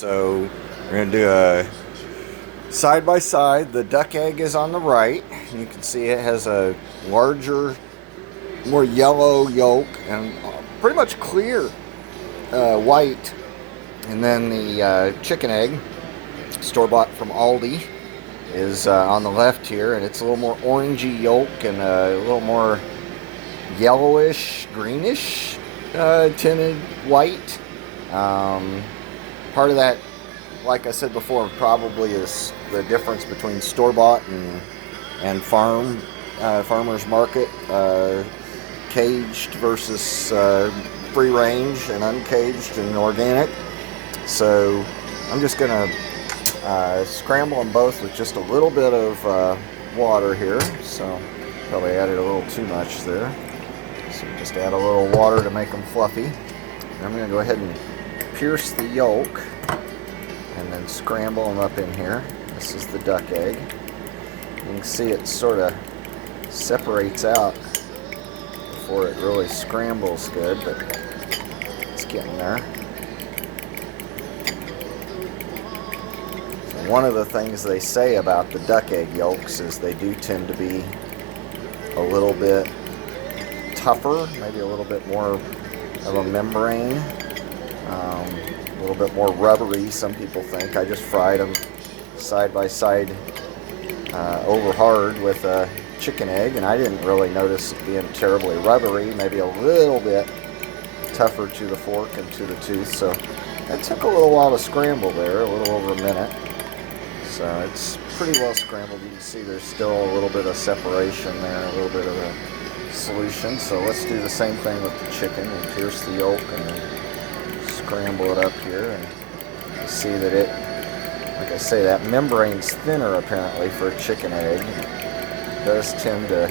So we're going to do a side by side. The duck egg is on the right. You can see it has a larger, more yellow yolk and pretty much clear white. And then the chicken egg, store-bought from Aldi, is on the left here, and it's a little more orangey yolk and a little more yellowish, greenish tinted white. Part of that, like I said before, probably is the difference between store-bought and farmer's market, caged versus free range and uncaged and organic. So I'm just going to scramble them both with just a little bit of water here. So probably added a little too much there. So just add a little water to make them fluffy. And I'm going to go ahead and pierce the yolk and then scramble them up in here. This is the duck egg. You can see it sort of separates out before it really scrambles good, but it's getting there. So one of the things they say about the duck egg yolks is they do tend to be a little bit tougher, maybe a little bit more of a membrane, a little bit more rubbery, some people think. I just fried them side by side over hard with a chicken egg, and I didn't really notice it being terribly rubbery, maybe a little bit tougher to the fork and to the tooth. So it took a little while to scramble there, a little over a minute. So it's pretty well scrambled. You can see there's still a little bit of separation there, a little bit of a solution. So let's do the same thing with the chicken and pierce the yolk and then scramble it up here, and you see that it, like I say, that membrane's thinner apparently for a chicken egg. It does tend to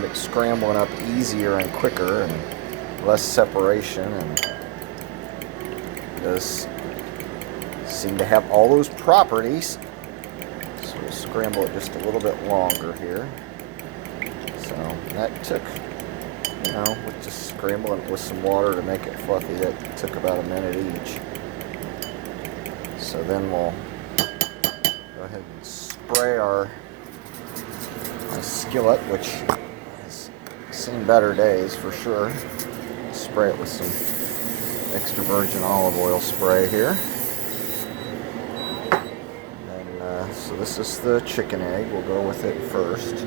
make scrambling up easier and quicker and less separation, and it does seem to have all those properties. So we'll scramble it just a little bit longer here. So that took, with just scrambling it with some water to make it fluffy, that took about a minute each. So then we'll go ahead and spray our skillet, which has seen better days for sure. Spray it with some extra virgin olive oil spray here. And so this is the chicken egg. We'll go with it first.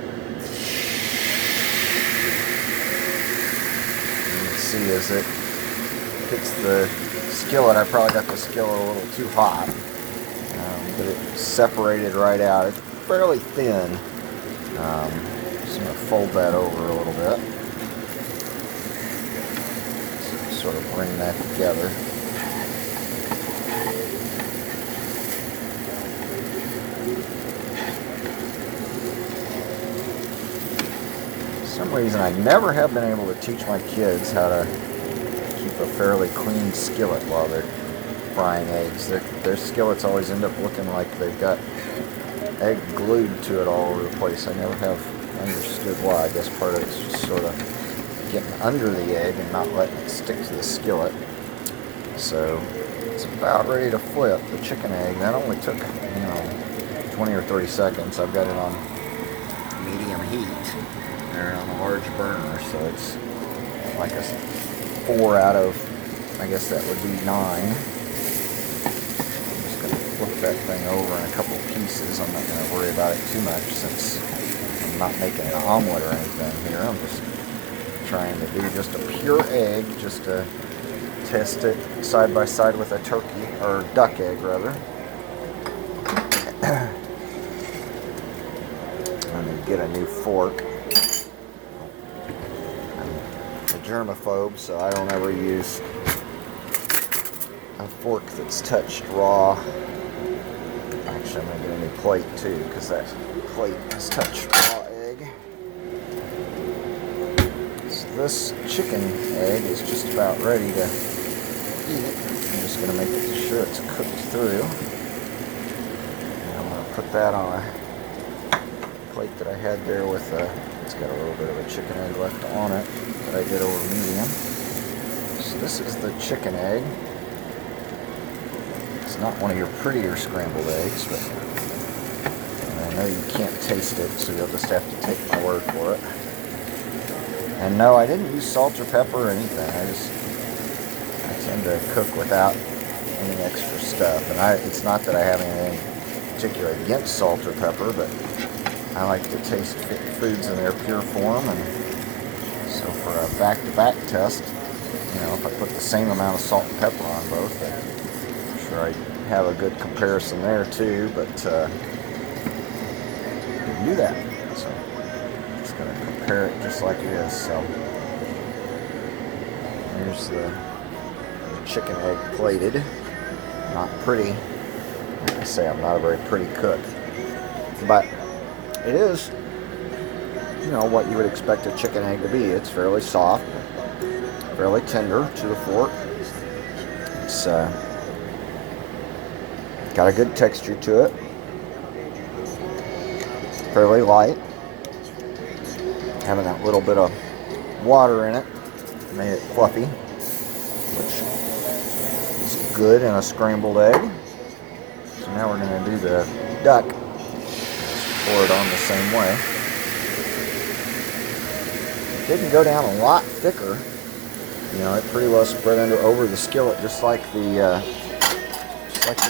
See as it hits the skillet, I probably got the skillet a little too hot, but it separated right out. It's fairly thin. Just going to fold that over a little bit, so sort of bring that together. For some reason I never have been able to teach my kids how to keep a fairly clean skillet while they're frying eggs. Their skillets always end up looking like they've got egg glued to it all over the place. I never have understood why. I guess part of it's just sort of getting under the egg and not letting it stick to the skillet. So it's about ready to flip the chicken egg. That only took 20 or 30 seconds. I've got it on medium heat there on a large burner, so it's like a 4 out of, I guess that would be 9. I'm just going to flip that thing over in a couple pieces. I'm not going to worry about it too much since I'm not making an omelet or anything here. I'm just trying to do just a pure egg, just to test it side by side with a turkey, or duck egg rather. I'm going to get a new fork. Germaphobe, so I don't ever use a fork that's touched raw. Actually, I'm going to get a new plate too, because that plate has touched raw egg. So this chicken egg is just about ready to eat. I'm just going to make sure it's cooked through. And I'm going to put that on a plate that I had there with it's got a little bit of a chicken egg left on it that I did over medium. So this is the chicken egg. It's not one of your prettier scrambled eggs, but I know you can't taste it, so you'll just have to take my word for it. And no, I didn't use salt or pepper or anything. I tend to cook without any extra stuff. And it's not that I have anything particular against salt or pepper, but I like to taste foods in their pure form. And so for a back-to-back test, if I put the same amount of salt and pepper on both, I'm sure I have a good comparison there too, but didn't do that. So I'm just going to compare it just like it is. So here's the chicken egg plated. Not pretty. Like I say, I'm not a very pretty cook, but it is, what you would expect a chicken egg to be. It's fairly soft, fairly tender to the fork. It's got a good texture to it. Fairly light. Having that little bit of water in it made it fluffy, which is good in a scrambled egg. So now we're going to do the duck. Pour it on the same way. It didn't go down a lot thicker. It pretty well spread over the skillet, just like the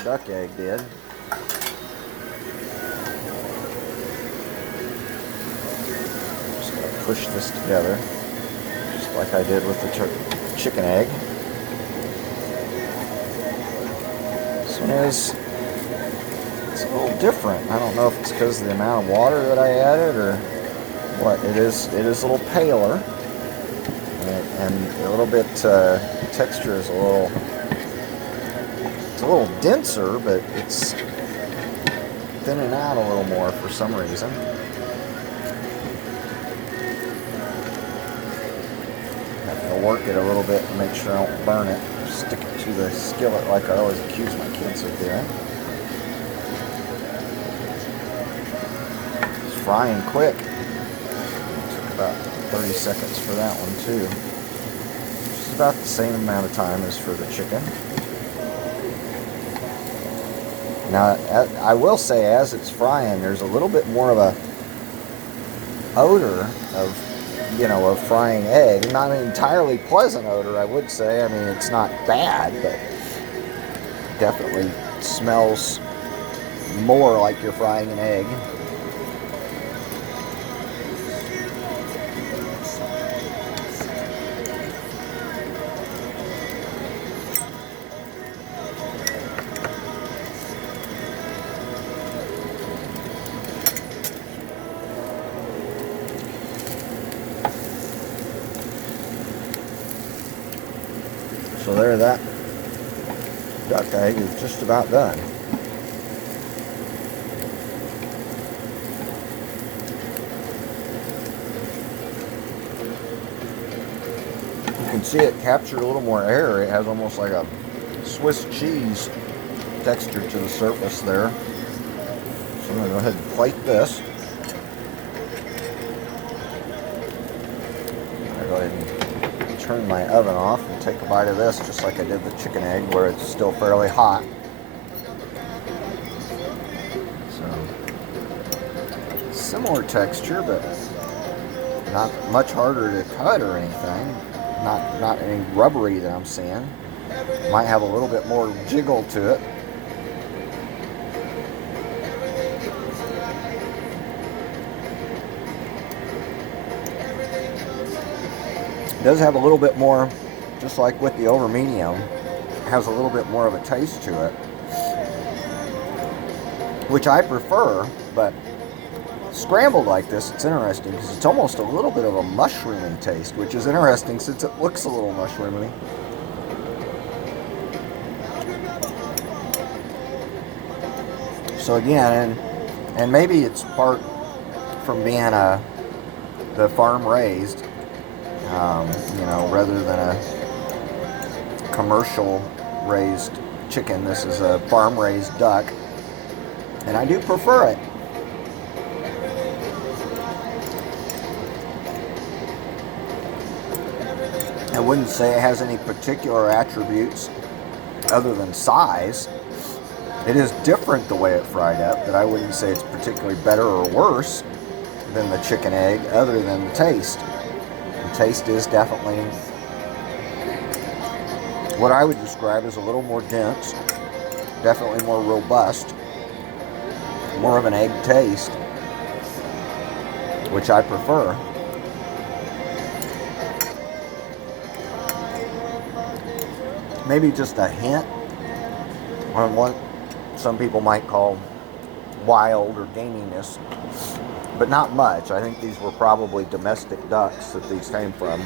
duck egg did. Just gonna push this together, just like I did with the chicken egg. This one it's a little different. I don't know if it's because of the amount of water that I added or what. It is a little paler. And a little bit, texture is it's a little denser, but it's thinning out a little more for some reason. Have to work it a little bit to make sure I don't burn it. Stick it to the skillet like I always accuse my kids of doing. It's frying quick. It took about 30 seconds for that one too. About the same amount of time as for the chicken. Now, I will say, as it's frying, there's a little bit more of a odor of frying egg. Not an entirely pleasant odor, I would say. I mean, it's not bad, but definitely smells more like you're frying an egg. So there, that duck egg is just about done. You can see it captured a little more air. It has almost like a Swiss cheese texture to the surface there. So I'm going to go ahead and plate this. I'll go ahead and turn my oven off and take a bite of this just like I did the chicken egg, where it's still fairly hot. So similar texture, but not much harder to cut or anything. Not any rubbery that I'm seeing. Might have a little bit more jiggle to it. It does have a little bit more, just like with the over medium, has a little bit more of a taste to it, which I prefer, but scrambled like this, it's interesting because it's almost a little bit of a mushroomy taste, which is interesting since it looks a little mushroomy. So again, and maybe it's part from being the farm raised, rather than a commercial raised chicken. This is a farm raised duck, and I do prefer it. I wouldn't say it has any particular attributes other than size. It is different the way it fried up, but I wouldn't say it's particularly better or worse than the chicken egg, other than the taste. The taste is definitely what I would describe as a little more dense, definitely more robust, more of an egg taste, which I prefer. Maybe just a hint on what some people might call wild or gaminess, but not much. I think these were probably domestic ducks that these came from,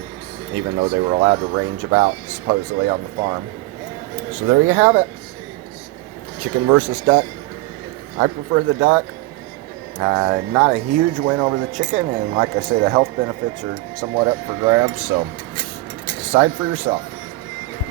even though they were allowed to range about supposedly on the farm. So there you have it. Chicken versus duck. I prefer the duck. Not a huge win over the chicken, and like I say, the health benefits are somewhat up for grabs, so decide for yourself.